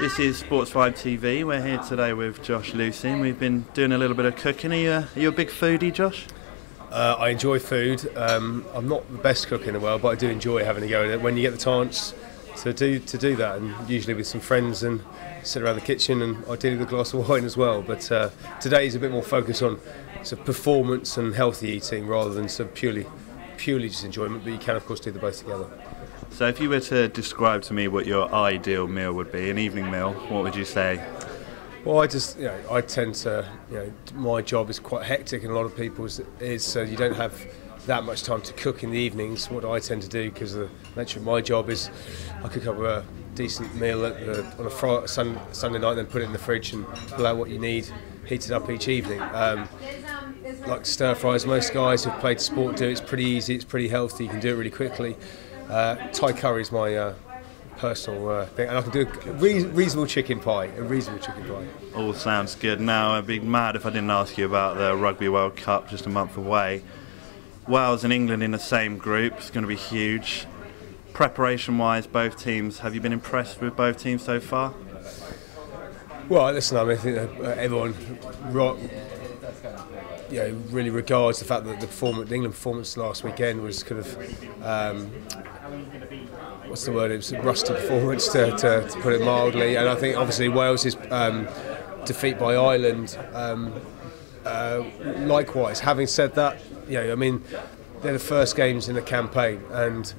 This is Sports Vibe TV. We're here today with Josh Lewsey and we've been doing a little bit of cooking. Are you a big foodie, Josh? I enjoy food. I'm not the best cook in the world, but I do enjoy having a go at it when you get the chance to do that, and usually with some friends and sit around the kitchen and ideally with a glass of wine as well. But today is a bit more focused on sort of performance and healthy eating rather than sort of purely just enjoyment, but you can of course do the both together. So if you were to describe to me what your ideal meal would be, an evening meal, what would you say? Well, I tend to, my job is quite hectic, and a lot of people's is, so you don't have that much time to cook in the evenings. What I tend to do, because the nature of my job is, I cook up a decent meal on a Sunday night, then put it in the fridge and pull out what you need, heat it up each evening. Like stir fries, most guys who've played sport do. It's pretty easy, it's pretty healthy, you can do it really quickly. Thai curry is my personal thing, and I can do a reasonable chicken pie. All sounds good. Now, I'd be mad if I didn't ask you about the Rugby World Cup just a month away. Wales and England in the same group. It's going to be huge. Preparation-wise, both teams, have you been impressed with both teams so far? Well, listen, I think everyone really regards the fact that the England performance last weekend was kind of what's the word? It was a rusty performance, to put it mildly. And I think obviously Wales's defeat by Ireland, likewise. Having said that, I mean, they're the first games in the campaign, and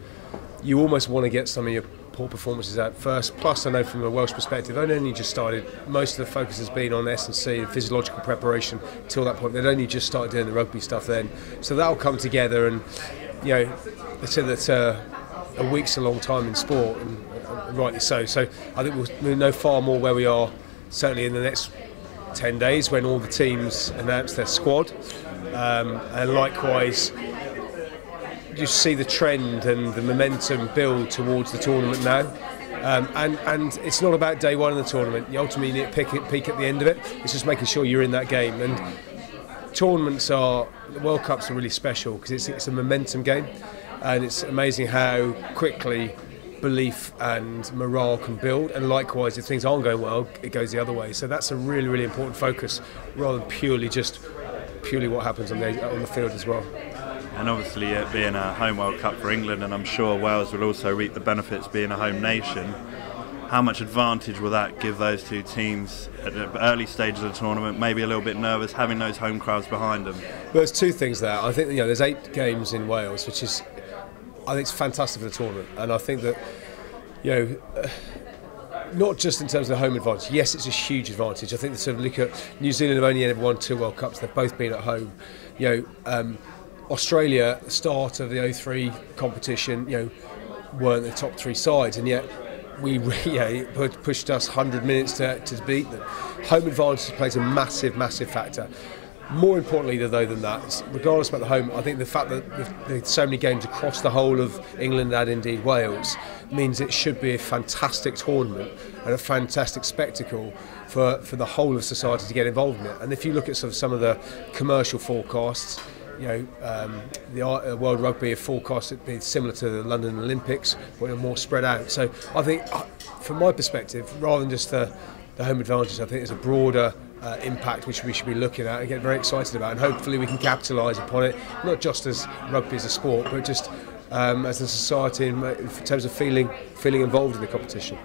you almost want to get some of your poor performances out first. Plus, I know from a Welsh perspective, they'd only just started. Most of the focus has been on S&C and physiological preparation till that point. They'd only just started doing the rugby stuff then, so that'll come together. And they said that a week's a long time in sport, and rightly so. So I think we'll know far more where we are, certainly in the next 10 days when all the teams announce their squad, and likewise you see the trend and the momentum build towards the tournament now. And it's not about day one of the tournament. You ultimately need to peak at the end of it. It's just making sure you're in that game. And the World Cups are really special because it's a momentum game, and it's amazing how quickly belief and morale can build, and likewise if things aren't going well, it goes the other way. So that's a really, really important focus, rather than purely what happens on the field as well. And obviously it being a home World Cup for England, and I'm sure Wales will also reap the benefits being a home nation, how much advantage will that give those two teams at the early stages of the tournament, maybe a little bit nervous, having those home crowds behind them? Well, there's two things there. I think there's 8 games in Wales, which is, I think it's fantastic for the tournament, and I think that not just in terms of the home advantage. Yes, it's a huge advantage. I think that sort of look at New Zealand have only ever won 2 World Cups. They've both been at home. Australia, at the start of the 03 competition, weren't the top 3 sides, and yet we pushed us 100 minutes to beat them. Home advantage plays a massive factor. More importantly, though, than that, regardless about the home, I think the fact that there's so many games across the whole of England and indeed Wales means it should be a fantastic tournament and a fantastic spectacle for the whole of society to get involved in it. And if you look at sort of some of the commercial forecasts, the World Rugby have forecast it being similar to the London Olympics, but more spread out. So I think, from my perspective, rather than just the home advantage, I think there's a broader impact which we should be looking at and get very excited about, and hopefully we can capitalise upon it, not just as rugby as a sport, but just as a society in terms of feeling involved in the competition.